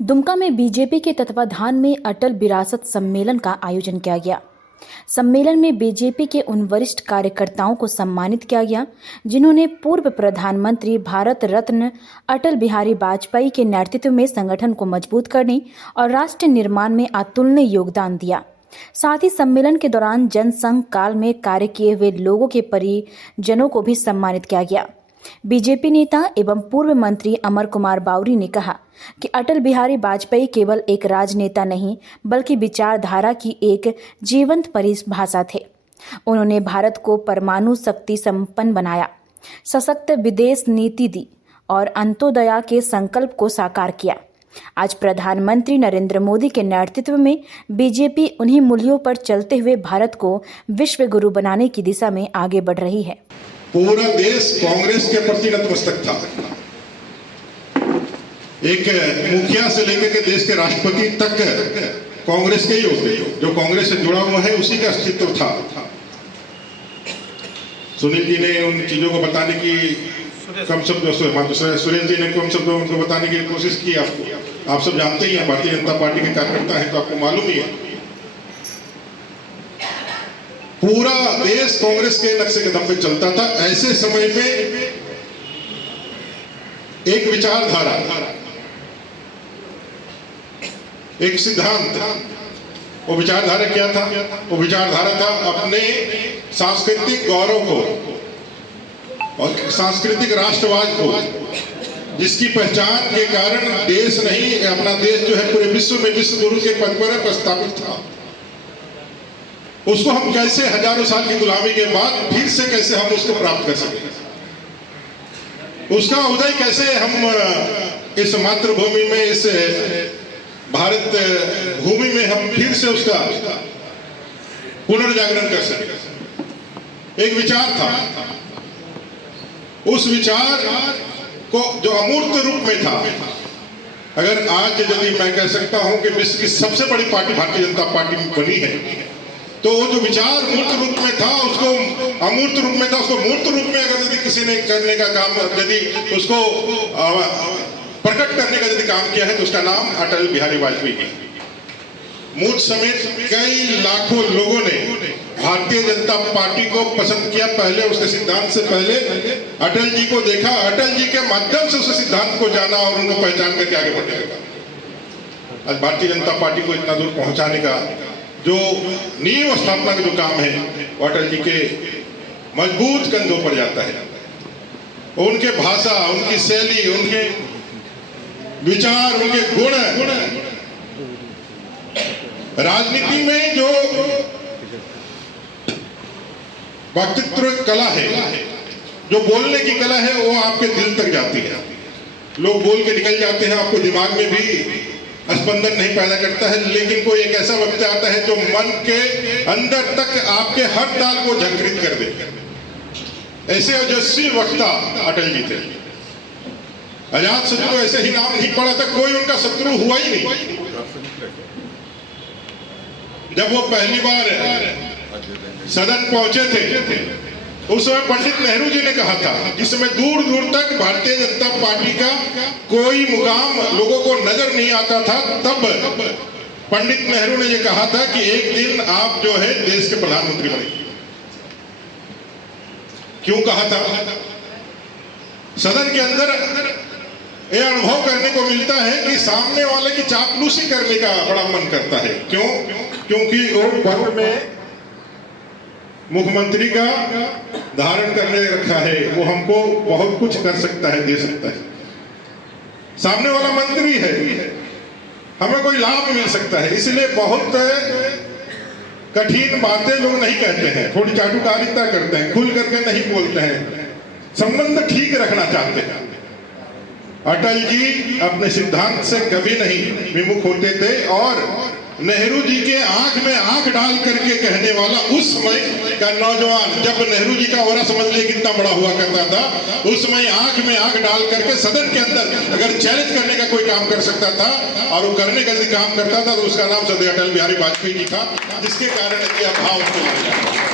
दुमका में बीजेपी के तत्वाधान में अटल विरासत सम्मेलन का आयोजन किया गया। सम्मेलन में बीजेपी के उन वरिष्ठ कार्यकर्ताओं को सम्मानित किया गया जिन्होंने पूर्व प्रधानमंत्री भारत रत्न अटल बिहारी वाजपेयी के नेतृत्व में संगठन को मजबूत करने और राष्ट्र निर्माण में अतुलनीय योगदान दिया। साथ ही सम्मेलन के दौरान जनसंघ काल में कार्य किए हुए लोगों के परिजनों को भी सम्मानित किया गया। बीजेपी नेता एवं पूर्व मंत्री अमर कुमार बावरी ने कहा कि अटल बिहारी वाजपेयी केवल एक राजनेता नहीं बल्कि विचारधारा की एक जीवंत परिभाषा थे। उन्होंने भारत को परमाणु शक्ति संपन्न बनाया, सशक्त विदेश नीति दी और अंत्योदय के संकल्प को साकार किया। आज प्रधानमंत्री नरेंद्र मोदी के नेतृत्व में बीजेपी उन्हीं मूल्यों पर चलते हुए भारत को विश्व गुरु बनाने की दिशा में आगे बढ़ रही है। पूरा देश कांग्रेस के प्रति नतमस्तक था। एक मुखिया से लेकर के देश के राष्ट्रपति तक कांग्रेस के ही होते, जो कांग्रेस से जुड़ा हुआ है उसी का अस्तित्व था। सुनील जी ने उन चीजों को बताने की कम शब्दों से सुरेंद्र जी ने कम शब्दों में उनको बताने की कोशिश की। आप सब जानते ही हैं, भारतीय जनता पार्टी के कार्यकर्ता हैं तो आपको मालूम ही है। पूरा देश कांग्रेस के नक्शे कदम पे चलता था। ऐसे समय में एक विचारधारा, एक सिद्धांत, वो विचारधारा क्या था? वो विचारधारा था अपने सांस्कृतिक गौरव को और सांस्कृतिक राष्ट्रवाद को, जिसकी पहचान के कारण देश नहीं, अपना देश जो है पूरे विश्व में विश्व गुरु के पद पर प्रस्थापित था। उसको हम कैसे हजारों साल की गुलामी के बाद फिर से कैसे हम उसको प्राप्त कर सकें, उसका उदय कैसे हम इस मातृभूमि में, इस भारत भूमि में हम फिर से उसका पुनर्जागरण कर सकें। एक विचार था, उस विचार को जो अमूर्त रूप में था। अगर आज यदि मैं कह सकता हूं कि विश्व की सबसे बड़ी पार्टी भारतीय जनता पार्टी में बनी है, तो वो जो विचार मूर्त रूप में था उसको अमूर्त रूप में था, उसको मूर्त रूप में अगर यदि किसी ने करने का काम, यदि उसको प्रकट करने का यदि काम किया है तो उसका नाम अटल बिहारी वाजपेयी है। मुझ समेत कई लाखों लोगों ने भारतीय जनता पार्टी को पसंद किया। पहले उसके सिद्धांत से पहले अटल जी को देखा, अटल जी के माध्यम से उस सिद्धांत को जाना और उनको पहचान करके आगे बढ़ने लगा। आज भारतीय जनता पार्टी को इतना दूर पहुंचाने का जो नींव स्थापना का जो काम है वो अटल जी के मजबूत कंधों पर जाता है। उनके भाषा, उनकी शैली, उनके विचार, उनके गुण, राजनीति में जो वक्तृत्व कला है, जो बोलने की कला है, वो आपके दिल तक जाती है। लोग बोल के निकल जाते हैं, आपको दिमाग में भी स्पंदन नहीं पैदा करता है, लेकिन कोई एक ऐसा वक्ता आता है जो मन के अंदर तक आपके हर ताल को झंकृत कर दे। ऐसे ओजस्वी वक्ता अटल जी थे। अजात शत्रु ऐसे ही नाम नहीं पड़ा था, कोई उनका शत्रु हुआ ही नहीं। जब वो पहली बार सदन पहुंचे थे उस समय पंडित नेहरू जी ने कहा था, जिसमें दूर दूर तक भारतीय जनता पार्टी का कोई मुकाम लोगों को नजर नहीं आता था, तब पंडित नेहरू ने यह कहा था कि एक दिन आप जो है देश के प्रधानमंत्री बनेंगे। क्यों कहा था? सदन के अंदर यह अनुभव करने को मिलता है कि सामने वाले की चापलूसी करने का बड़ा मन करता है। क्यों? क्योंकि वो पद में मुख्यमंत्री का धारण करने रखा है, वो हमको बहुत कुछ कर सकता है, दे सकता है। सामने वाला मंत्री है, हमें कोई लाभ मिल सकता है। इसलिए बहुत कठिन बातें लोग नहीं कहते हैं, थोड़ी चाटुकारिता करते हैं, खुल करके नहीं बोलते हैं, संबंध ठीक रखना चाहते हैं। अटल जी अपने सिद्धांत से कभी नहीं विमुख होते थे और नेहरू जी के आंख में आंख डाल करके कहने वाला उस समय का नौजवान, जब नेहरू जी का ओरा समझ लिए कितना बड़ा हुआ करता था, उस समय आंख में आंख डाल करके सदन के अंदर अगर चैलेंज करने का कोई काम कर सकता था और वो करने का यदि काम करता था तो उसका नाम सदैव अटल बिहारी वाजपेयी जी था, जिसके कारण यह भाव उसको